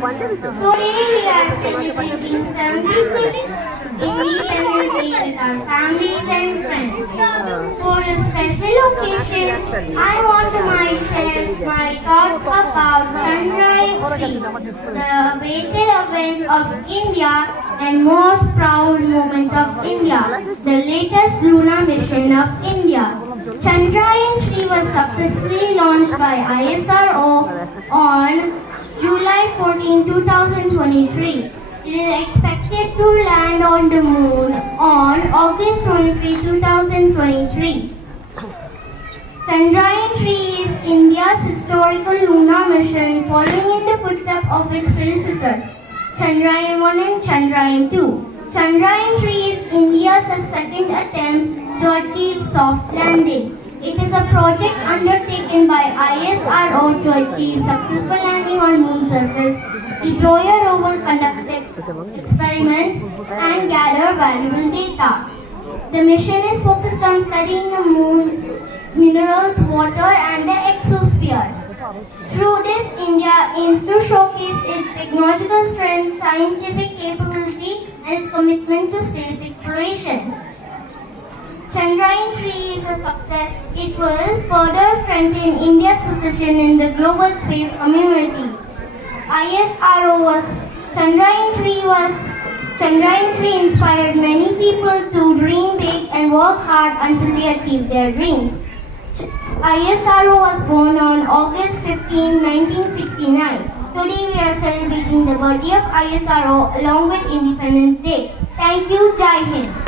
Today we are celebrating 76th Independence Day with our families and friends. For a special occasion, I want to share my thoughts about Chandrayaan3, the vital event of India and most proud moment of India, the latest lunar mission of India. Chandrayaan3 was successfully launched by ISRO on July 14, 2023. It is expected to land on the moon on August 23, 2023. Chandrayaan-3 is India's historical lunar mission following in the footsteps of its predecessors, Chandrayaan-1 and Chandrayaan-2. Chandrayaan-3 is India's second attempt to achieve soft landing. It is a project undertaken by ISRO to achieve successful landing on moon surface. Deploy a rover, conduct experiments and gather valuable data. The mission is focused on studying the moon's minerals, water and the exosphere. Through this, India aims to showcase its technological strength, scientific capability and its commitment to space exploration. Chandrayaan-3 is a success. It will further strengthen India's position in the global space community. Chandrayaan-3 inspired many people to dream big and work hard until they achieve their dreams. ISRO was born on August 15, 1969. Today we are celebrating the birthday of ISRO along with Independence Day. Thank you, Jai Hind.